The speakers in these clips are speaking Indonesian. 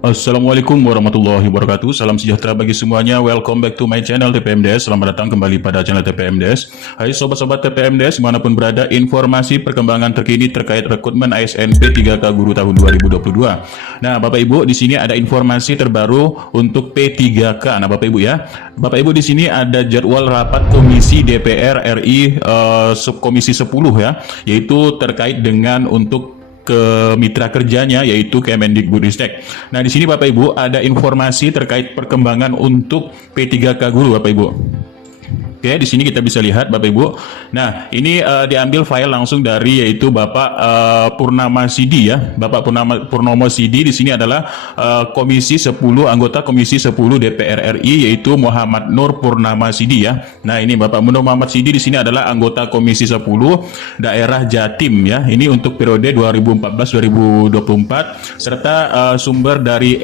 Assalamualaikum warahmatullahi wabarakatuh. Salam sejahtera bagi semuanya. Welcome back to my channel TPMDS. Selamat datang kembali pada channel TPMDS. Hai sobat-sobat TPMDS dimanapun berada, informasi perkembangan terkini terkait rekrutmen ASN P3K Guru tahun 2022. Nah, Bapak Ibu, di sini ada informasi terbaru untuk P3K. Nah, Bapak Ibu ya, Bapak Ibu di sini ada jadwal rapat Komisi DPR RI Subkomisi 10 ya, yaitu terkait dengan untuk ke mitra kerjanya yaitu Kemendikbudristek. Nah, di sini Bapak Ibu ada informasi terkait perkembangan untuk P3K Guru Bapak Ibu. Oke, di sini kita bisa lihat Bapak Ibu. Nah, ini diambil file langsung dari yaitu Bapak Purnama Sidi ya. Bapak Purnomo Sidi di sini adalah Komisi 10 anggota Komisi 10 DPR RI yaitu Muhammad Nur Purnama Sidi ya. Nah, ini Bapak Muhammad Sidi di sini adalah anggota Komisi 10 daerah Jatim ya. Ini untuk periode 2014-2024 serta sumber dari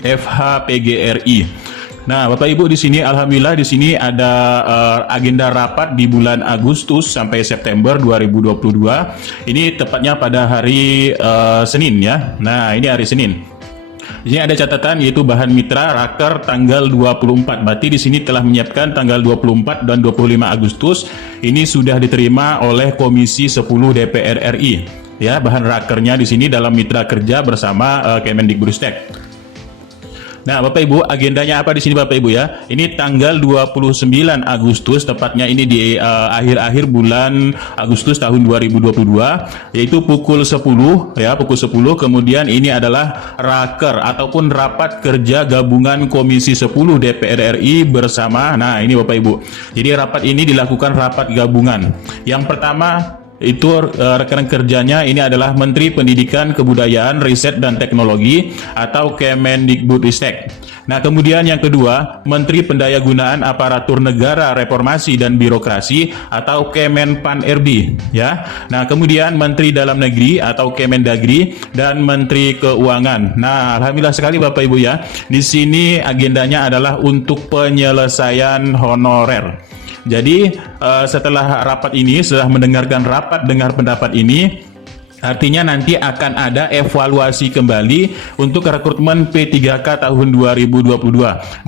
FHPGRI. Nah, Bapak Ibu di sini alhamdulillah di sini ada agenda rapat di bulan Agustus sampai September 2022. Ini tepatnya pada hari Senin ya. Nah, ini hari Senin. Di sini ada catatan yaitu bahan mitra raker tanggal 24. Berarti di sini telah menyiapkan tanggal 24 dan 25 Agustus. Ini sudah diterima oleh Komisi 10 DPR RI. Ya, bahan rakernya di sini dalam mitra kerja bersama Kemendikbudristek. Nah, Bapak Ibu, agendanya apa di sini Bapak Ibu ya? Ini tanggal 29 Agustus, tepatnya ini di akhir-akhir bulan Agustus tahun 2022, yaitu pukul 10 ya, pukul 10. Kemudian ini adalah raker ataupun rapat kerja gabungan Komisi 10 DPR RI bersama. Nah, ini Bapak Ibu. Jadi rapat ini dilakukan rapat gabungan. Yang pertama itu rekan kerjanya ini adalah Menteri Pendidikan, Kebudayaan, Riset dan Teknologi atau Kemendikbudristek. Nah, kemudian yang kedua, Menteri Pendayagunaan Aparatur Negara, Reformasi dan Birokrasi atau Kemenpan-RB ya. Nah, kemudian Menteri Dalam Negeri atau Kemendagri dan Menteri Keuangan. Nah, alhamdulillah sekali Bapak Ibu ya. Di sini agendanya adalah untuk penyelesaian honorer. Jadi setelah rapat ini, setelah mendengarkan rapat dengar pendapat ini, artinya nanti akan ada evaluasi kembali untuk rekrutmen P3K tahun 2022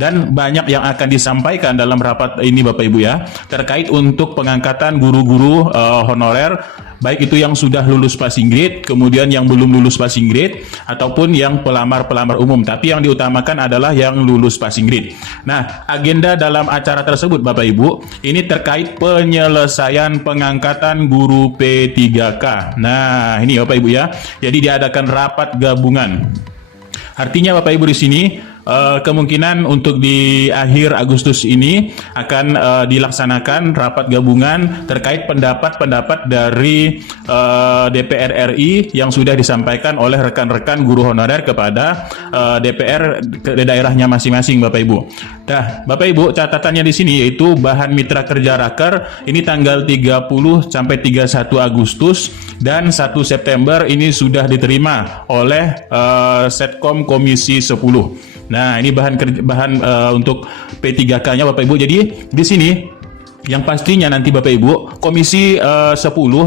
dan banyak yang akan disampaikan dalam rapat ini Bapak Ibu ya, terkait untuk pengangkatan guru-guru honorer, baik itu yang sudah lulus passing grade, kemudian yang belum lulus passing grade, ataupun yang pelamar-pelamar umum. Tapi yang diutamakan adalah yang lulus passing grade. Nah, agenda dalam acara tersebut Bapak Ibu, ini terkait penyelesaian pengangkatan guru P3K. Nah, ini Bapak Ibu ya. Jadi diadakan rapat gabungan. Artinya Bapak Ibu di sini kemungkinan untuk di akhir Agustus ini akan dilaksanakan rapat gabungan terkait pendapat-pendapat dari DPR RI yang sudah disampaikan oleh rekan-rekan guru honorer kepada DPR ke daerahnya masing-masing Bapak Ibu. Nah, Bapak Ibu, catatannya di sini yaitu bahan mitra kerja raker ini tanggal 30 sampai 31 Agustus dan 1 September ini sudah diterima oleh Setkom Komisi 10. Nah, ini bahan untuk P3K-nya Bapak Ibu. Jadi di sini yang pastinya nanti Bapak Ibu, Komisi 10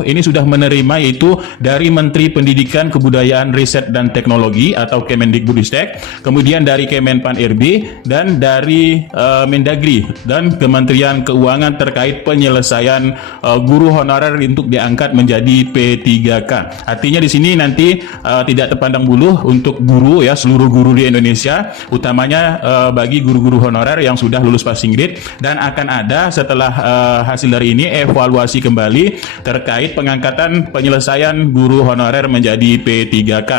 ini sudah menerima yaitu dari Menteri Pendidikan, Kebudayaan, Riset dan Teknologi atau Kemendikbudristek, kemudian dari Kemenpan-RB dan dari Mendagri dan Kementerian Keuangan terkait penyelesaian guru honorer untuk diangkat menjadi P3K. Artinya di sini nanti tidak terpandang bulu untuk guru ya, seluruh guru di Indonesia, utamanya bagi guru-guru honorer yang sudah lulus passing grade, dan akan ada setelah hasil dari ini evaluasi kembali terkait pengangkatan penyelesaian guru honorer menjadi P3K.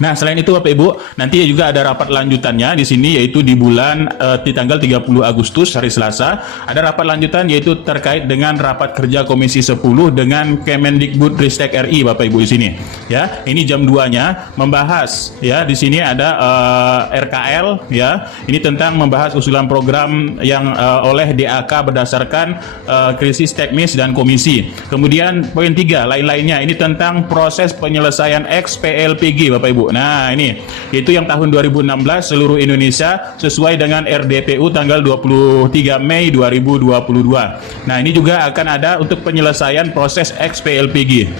Nah, selain itu Bapak Ibu, nanti juga ada rapat lanjutannya di sini yaitu di bulan di tanggal 30 Agustus hari Selasa, ada rapat lanjutan yaitu terkait dengan rapat kerja Komisi 10 dengan Kemendikbudristek RI Bapak Ibu di sini. Ya, ini jam 2-nya membahas ya, di sini ada RKL ya. Ini tentang membahas usulan program yang oleh DAK berdasarkan krisis teknis dan komisi. Kemudian poin 3 lain-lainnya ini tentang proses penyelesaian XPLPG Bapak Ibu. Nah, ini itu yang tahun 2016 seluruh Indonesia sesuai dengan RDPU tanggal 23 Mei 2022. Nah, ini juga akan ada untuk penyelesaian proses XPLPG.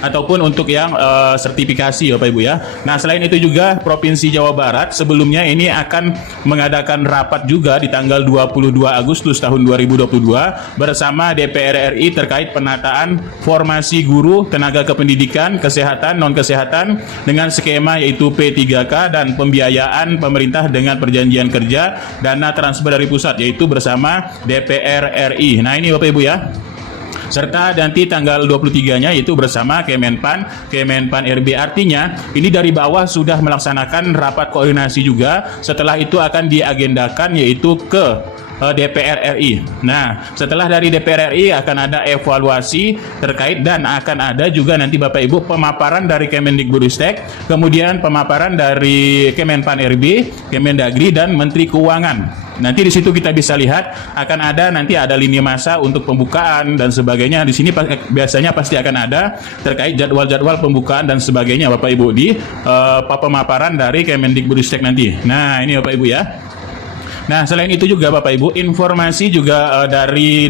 ataupun untuk yang sertifikasi Bapak Ibu ya. Nah, selain itu juga Provinsi Jawa Barat sebelumnya ini akan mengadakan rapat juga di tanggal 22 Agustus tahun 2022 bersama DPR RI terkait penataan formasi guru, tenaga kependidikan, kesehatan, non-kesehatan dengan skema yaitu P3K dan pembiayaan pemerintah dengan perjanjian kerja dana transfer dari pusat yaitu bersama DPR RI. Nah, ini Bapak Ibu ya. Serta nanti tanggal 23-nya itu bersama Kemenpan RB. Artinya ini dari bawah sudah melaksanakan rapat koordinasi juga. Setelah itu akan diagendakan yaitu ke DPR RI. Nah, setelah dari DPR RI akan ada evaluasi terkait dan akan ada juga nanti Bapak Ibu pemaparan dari Kemendikbudristek, kemudian pemaparan dari Kemenpan RB, Kemendagri dan Menteri Keuangan. Nanti di situ kita bisa lihat akan ada nanti ada lini masa untuk pembukaan dan sebagainya. Di sini biasanya pasti akan ada terkait jadwal-jadwal pembukaan dan sebagainya Bapak Ibu di pemaparan dari Kemendikbudristek nanti. Nah, ini Bapak Ibu ya. Nah, selain itu juga Bapak Ibu, informasi juga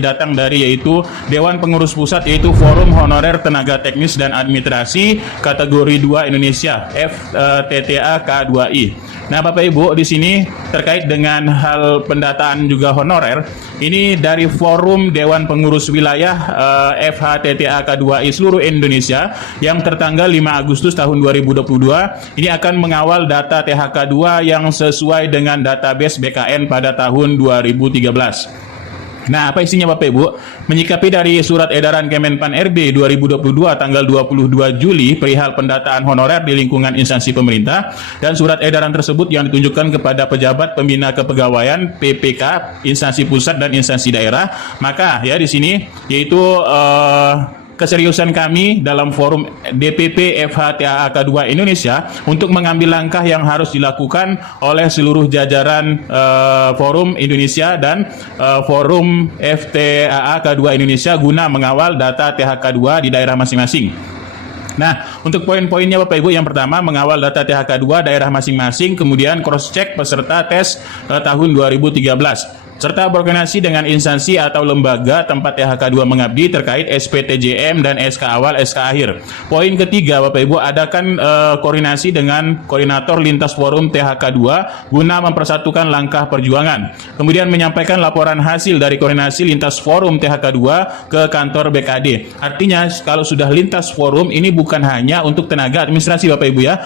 datang dari yaitu Dewan Pengurus Pusat yaitu Forum Honorer Tenaga Teknis dan Administrasi kategori 2 Indonesia FTTA K2I. Nah, Bapak Ibu, di sini terkait dengan hal pendataan juga honorer, ini dari Forum Dewan Pengurus Wilayah FHTTA K2I seluruh Indonesia yang tertanggal 5 Agustus tahun 2022, ini akan mengawal data THK2 yang sesuai dengan database BKN pada tahun 2013. Nah, apa isinya Bapak Ibu? Menyikapi dari surat edaran Kemenpan RB 2022 tanggal 22 Juli perihal pendataan honorer di lingkungan instansi pemerintah dan surat edaran tersebut yang ditunjukkan kepada pejabat pembina kepegawaian PPK instansi pusat dan instansi daerah, maka ya di sini yaitu keseriusan kami dalam forum DPP FHTA K2 Indonesia untuk mengambil langkah yang harus dilakukan oleh seluruh jajaran forum Indonesia dan forum FTAA K2 Indonesia guna mengawal data THK2 di daerah masing-masing. Nah, untuk poin-poinnya Bapak Ibu, yang pertama mengawal data THK2 daerah masing-masing, kemudian cross-check peserta tes tahun 2013. Serta berkoordinasi dengan instansi atau lembaga tempat THK2 mengabdi terkait SPTJM dan SK awal SK akhir. Poin ketiga Bapak Ibu, adakan koordinasi dengan koordinator lintas forum THK2 guna mempersatukan langkah perjuangan. Kemudian menyampaikan laporan hasil dari koordinasi lintas forum THK2 ke kantor BKD. Artinya kalau sudah lintas forum ini bukan hanya untuk tenaga administrasi Bapak Ibu ya.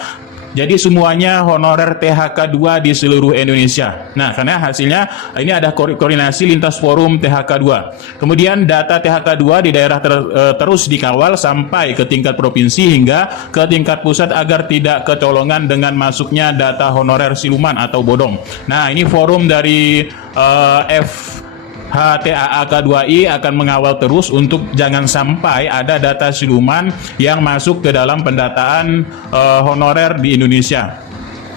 Jadi semuanya honorer THK2 di seluruh Indonesia. Nah, karena hasilnya ini ada koordinasi lintas forum THK2. Kemudian data THK2 di daerah terus dikawal sampai ke tingkat provinsi hingga ke tingkat pusat agar tidak kecolongan dengan masuknya data honorer siluman atau bodong. Nah, ini forum dari HTAA K2I akan mengawal terus untuk jangan sampai ada data siluman yang masuk ke dalam pendataan honorer di Indonesia.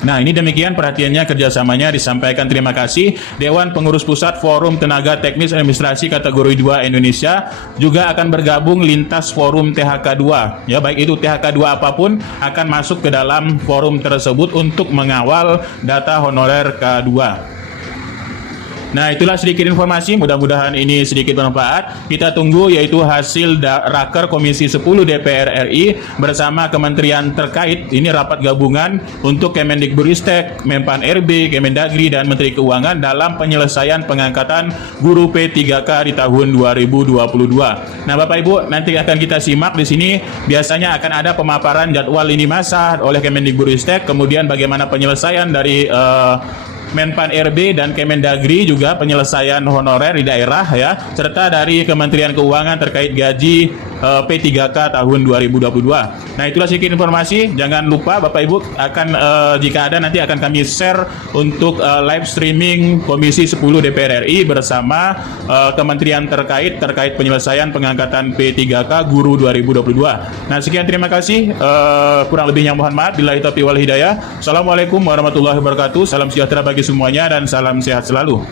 Nah, ini demikian perhatiannya, kerjasamanya disampaikan. Terima kasih. Dewan Pengurus Pusat Forum Tenaga Teknis Administrasi kategori 2 Indonesia juga akan bergabung lintas forum THK2. Ya, baik itu THK2 apapun akan masuk ke dalam forum tersebut untuk mengawal data honorer K2. Nah, itulah sedikit informasi, mudah-mudahan ini sedikit bermanfaat. Kita tunggu yaitu hasil Raker Komisi 10 DPR RI bersama kementerian terkait. Ini rapat gabungan untuk Kemendikbudristek, Menpan RB, Kemendagri, dan Menteri Keuangan dalam penyelesaian pengangkatan guru P3K di tahun 2022. Nah, Bapak Ibu, nanti akan kita simak di sini. Biasanya akan ada pemaparan jadwal lini masa oleh Kemendikbudristek, kemudian bagaimana penyelesaian dari Menpan RB dan Kemendagri, juga penyelesaian honorer di daerah ya, serta dari Kementerian Keuangan terkait gaji P3K tahun 2022. Nah, itulah sedikit informasi. Jangan lupa Bapak Ibu akan jika ada nanti akan kami share untuk live streaming Komisi 10 DPR RI bersama kementerian terkait penyelesaian pengangkatan P3K guru 2022. Nah, sekian, terima kasih. Kurang lebihnya mohon maaf. Billahi taufiq wal hidayah. Assalamualaikum warahmatullahi wabarakatuh. Salam sejahtera bagi semuanya dan salam sehat selalu.